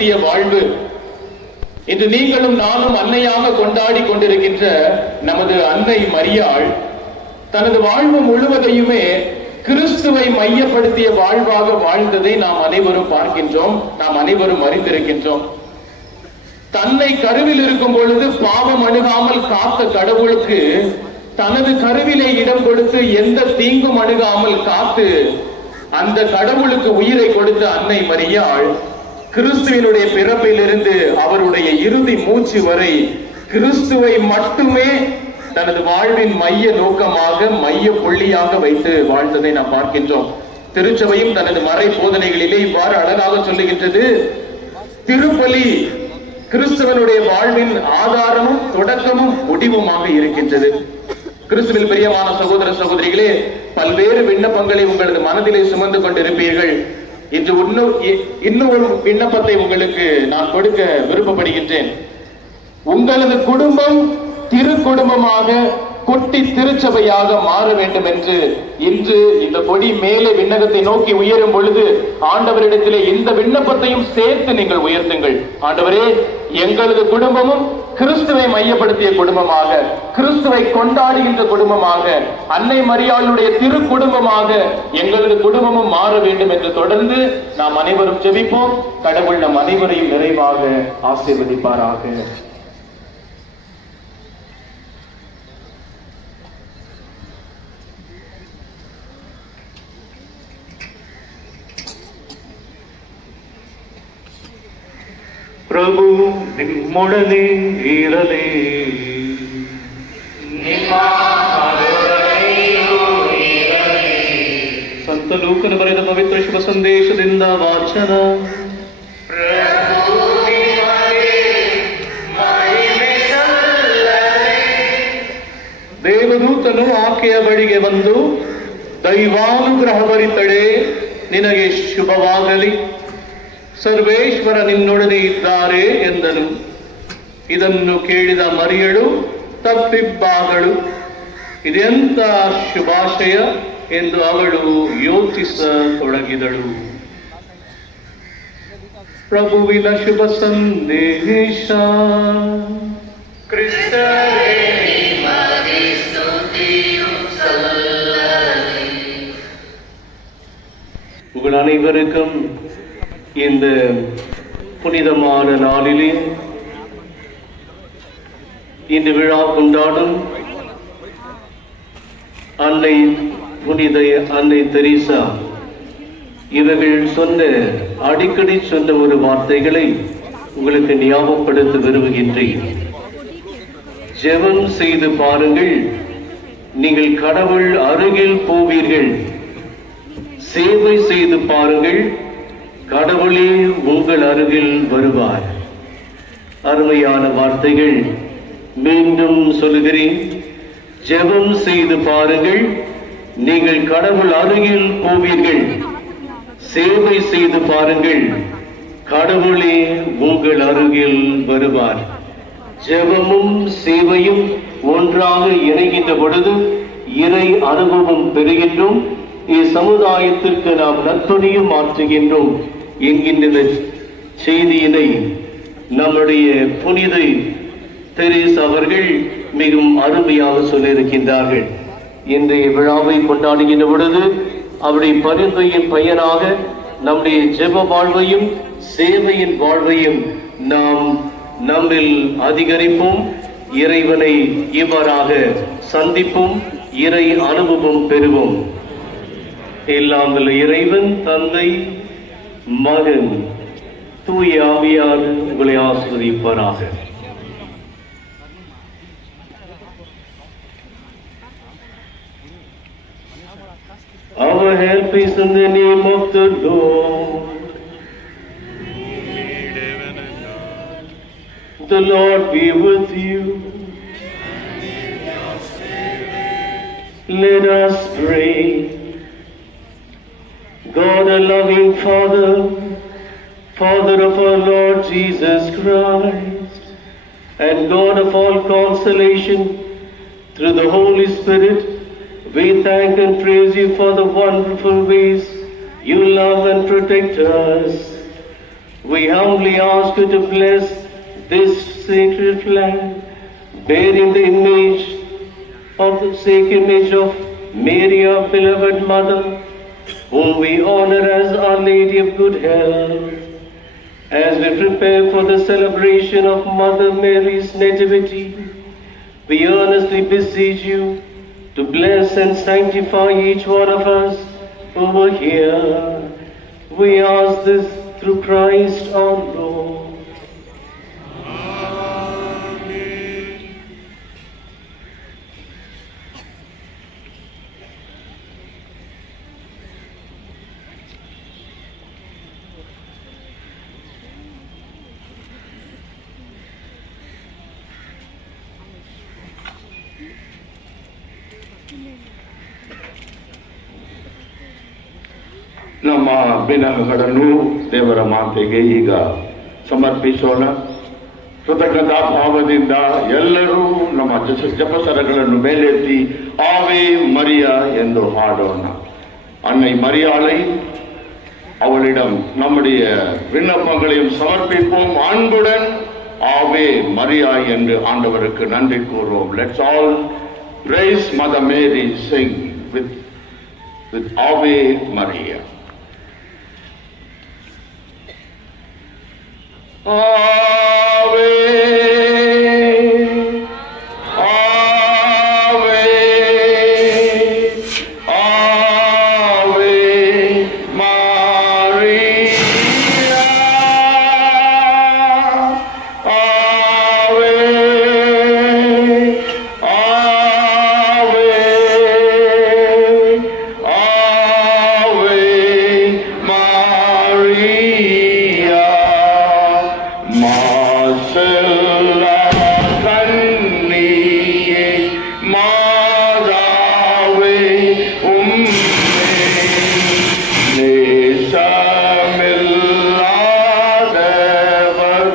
மையப்படுத்திய வாழ்வு. இன்று நீங்களும் நானும் அன்னையாக கொண்டாடி கொண்டிருக்கின்ற நமது அன்னை மரியாள் தனது வாழ்வு முழுவதையுமே கிறிஸ்துவை மையப்படுத்திய வாழ்வாக வாழ்ந்ததை நாம் அனைவரும் பார்க்கின்றோம், நாம் அனைவரும் அறிந்திருக்கின்றோம். தன்னை கருவில் இருக்கும் பொழுது பாவம் அணுகாமல் காத்த கடவுளுக்கு தனது கருவிலே இடம் கொடுத்து எந்த தீங்கும் அணுகாமல் காத்து அந்த கடவுளுக்கு உயிரை கொடுத்த அன்னை மரியாள் கிறிஸ்துவினுடைய பிறப்பிலிருந்து அவருடைய இறுதி மூச்சு வரை கிறிஸ்துவை மட்டுமே தனது வாழ்வின் மைய நோக்கமாக மைய புள்ளியாக வைத்து வாழ்ந்ததை நாம் பார்க்கின்றோம். திருச்சபையும் தனது மறை போதனைகளிலே இவ்வாறு அழகாக சொல்லுகின்றது. திருப்பலி கிறிஸ்துவனுடைய வாழ்வின் ஆதாரமும் தொடக்கமும் முடிவுமாக இருக்கின்றது. கிறிஸ்துவில் பிரியமான சகோதர சகோதரிகளே, பல்வேறு விண்ணப்பங்களை உங்களது மனதிலே சுமந்து கொண்டிருப்பீர்கள். இன்று இன்னொரு விண்ணப்பத்தை உங்களுக்கு நான் கொடுக்க விருப்பப்படுகின்றேன். உங்களது குடும்பம் திரு குடும்பமாக கொட்டி திருச்சபையாக மாற வேண்டும் என்று இன்று இந்த கொடி மேலே விண்ணகத்தை நோக்கி உயரும் பொழுது ஆண்டவரிடத்திலே இந்த விண்ணப்பத்தையும் சேர்த்து நீங்கள் உயர்த்துங்கள். ஆண்டவரே, எங்களது குடும்பமும் கிறிஸ்துவை மையப்படுத்திய குடும்பமாக, கிறிஸ்துவை கொண்டாடுகின்ற குடும்பமாக, அன்னை மரியாளுடைய திரு குடும்பமாக எங்களது குடும்பமும் மாற வேண்டும் என்று தொடர்ந்து நாம் அனைவரும் ஜெபிப்போம். கடவுள் நம் அனைவரையும் நிறைவாக ஆசீர்வதிப்பாராக. ಪ್ರಭು ನಿಮ್ಮೊಡನೆ ಇರಲಿ. ಸಂತ ಲೂಕನು ಬರೆದ ಪವಿತ್ರ ಶುಭ ಸಂದೇಶದಿಂದ ವಾಚನ. ದೇವದೂತನು ಆಕೆಯ ಬಳಿಗೆ ಬಂದು, ದೈವಾನುಗ್ರಹಭರಿತಳೆ, ನಿನಗೆ ಶುಭವಾಗಲಿ, ಸರ್ವೇಶ್ವರ ನಿನ್ನೊಡನೆ ಇದ್ದಾರೆ ಎಂದನು. ಇದನ್ನು ಕೇಳಿದ ಮರಿಯಳು ತಪ್ಪಿಬ್ಬಾಗಳು. ಇದೆಂತ ಶುಭಾಶಯ ಎಂದು ಅವಳು ಯೋಚಿಸತೊಡಗಿದಳು. ಪ್ರಭುವಿನ ಶುಭ ಸಂದೇಶ. உங்கள் அனைவருக்கும் இந்த புனிதமான நாளிலே இந்த விழா கொண்டாடும் அன்னை புனித அன்னை தெரீசா இவர்கள் அடிக்கடி சொன்ன ஒரு வார்த்தைகளை உங்களுக்கு ஞாபகப்படுத்த விரும்புகின்றேன். ஜெபம் செய்து பாருங்கள், நீங்கள் கடவுள் அருகில் போவீர்கள். சேவை செய்து பாருங்கள், கடவுளே உங்கள் அருகில் வருவார். அருமையான வார்த்தைகள். மீண்டும் சொல்லுகிறேன், ஜெபம் செய்து பாருங்கள், நீங்கள் கடவுள் அருகில் போவீர்கள். சேவை செய்து பாருங்கள், கடவுளே உங்கள் அருகில் வருவார். ஜெபமும் சேவையும் ஒன்றாக இணைகின்ற பொழுது இறை அனுபவம் பெறுகின்றோம். இச்சமுதாயத்திற்கு நாம் நற்பணியும் மாற்றுகின்றோம் என்கின்ற செய்தியினை நம்முடைய புனித தெரேசா அவர்கள் மிகவும் அருமையாக சொல்லியிருக்கின்றார்கள். இன்றைய விழாவை கொண்டாடுகின்ற பொழுது அவருடைய பரிந்துரையின் பயனாக நம்முடைய ஜெப வாழ்வையும் சேவையின் வாழ்வையும் நாம் நம்மில் அதிகரிப்போம். இறைவனை இவ்வாறாக சந்திப்போம், இறை அனுபவம் பெறுவோம். எல்லாம் வல்ல இறைவன், தந்தை, மகன், தூய ஆவியார் உங்களை ஆசீர்வதிப்பாராக. Our help is in the name of the Lord. The Lord be with you. Let us pray. God, a loving Father, Father of our Lord Jesus Christ, and God of all consolation, through the Holy Spirit, we thank and praise you for the wonderful ways you love and protect us. We humbly ask you to bless this sacred flag, bearing the image of the sacred image of Mary, our beloved Mother, whom we honor as Our Lady of Good Health. As we prepare for the celebration of Mother Mary's Nativity, we earnestly beseech you to bless and sanctify each one of us over here. We ask this through Christ our Lord. ನಮ್ಮ ಬಿನ್ನಗಳನ್ನು ದೇವರ ಮಾತೆಗೆ ಈಗ ಸಮರ್ಪಿಸೋಣ. ಕೃತಜ್ಞತಾ ಭಾವದಿಂದ ಎಲ್ಲರೂ ನಮ್ಮ ಜಪಸರಗಳನ್ನು ಮೇಲೆತ್ತಿ ஆவே மரியா என்று பாடோம். அன்னை மரியாளை அவளிடம் நம்முடைய விண்ணப்பங்களையும் சமர்ப்பிப்போம். அன்புடன் ஆவே மரியா என்று ஆண்டவருக்கு நன்றி கூறுவோம். Let's all praise Mother Mary, sing with Ave Maria. Ave, Ave, Ave Maria, Ave, Ave, Ave Maria. Marcella Kanniye Madave Umme Nesamilladevar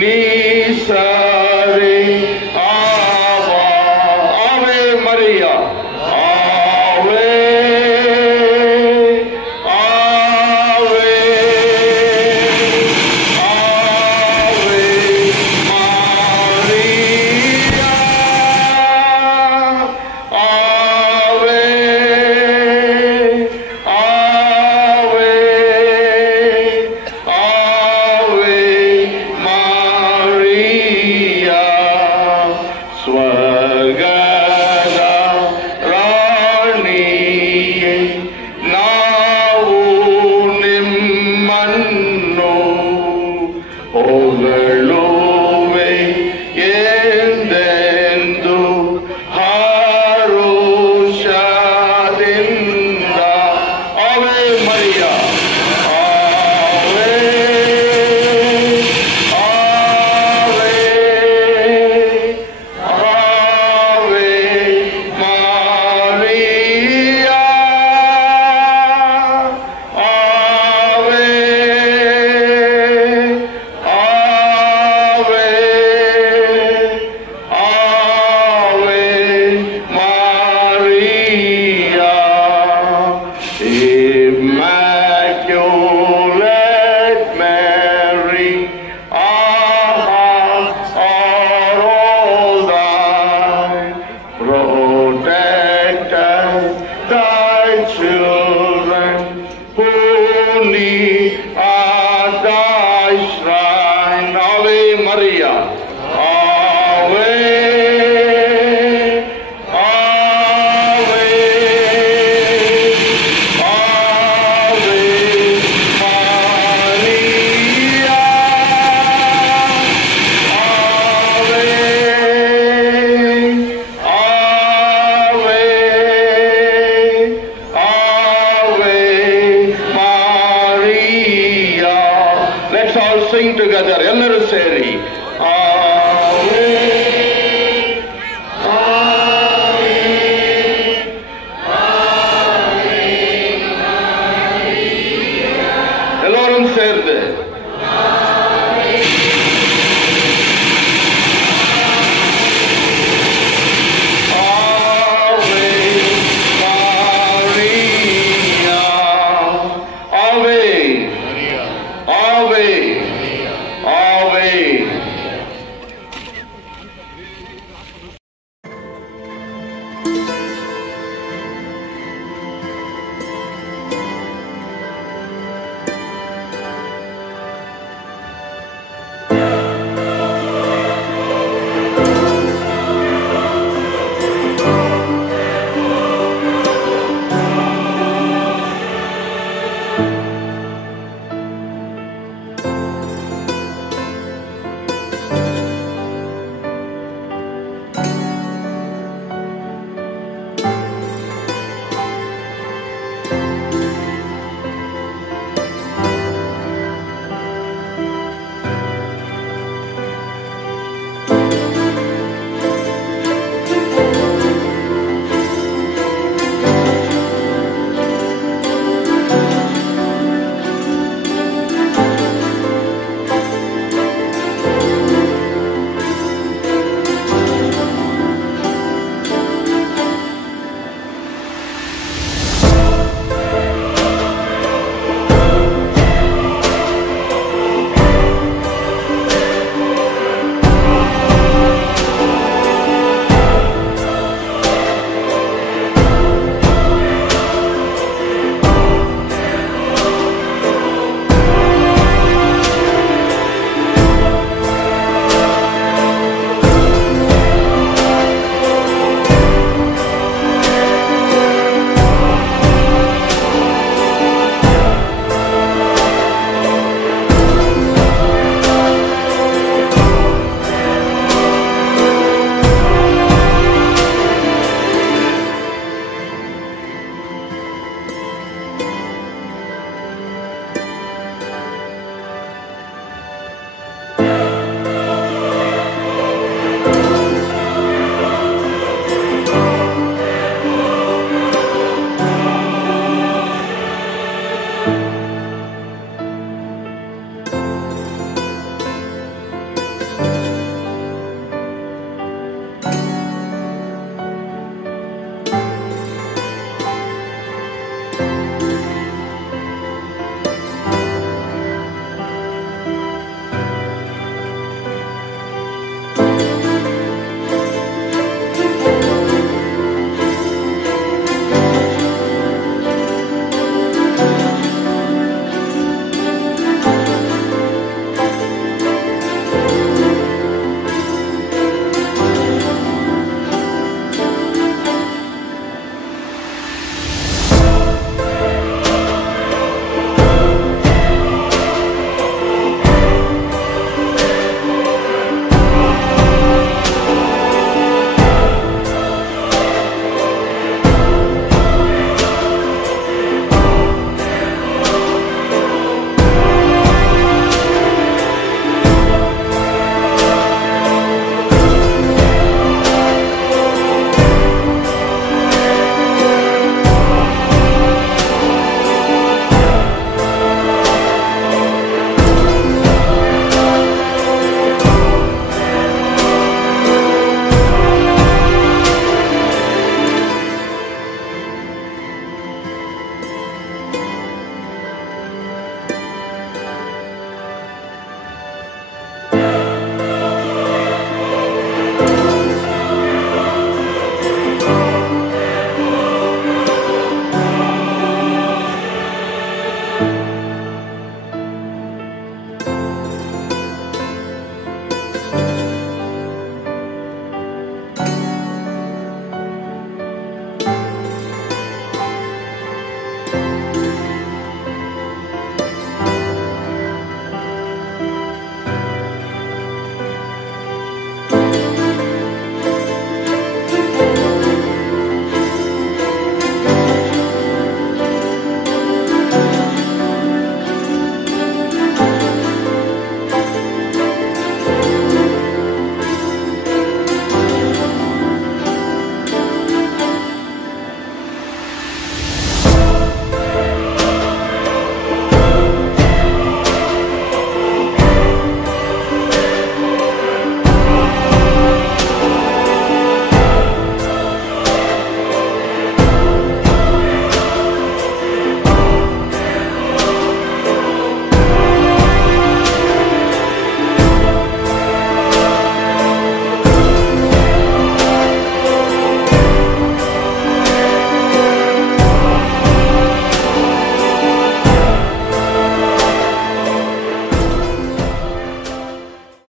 Nisare Ava Ave Maria Ave Ave Swarga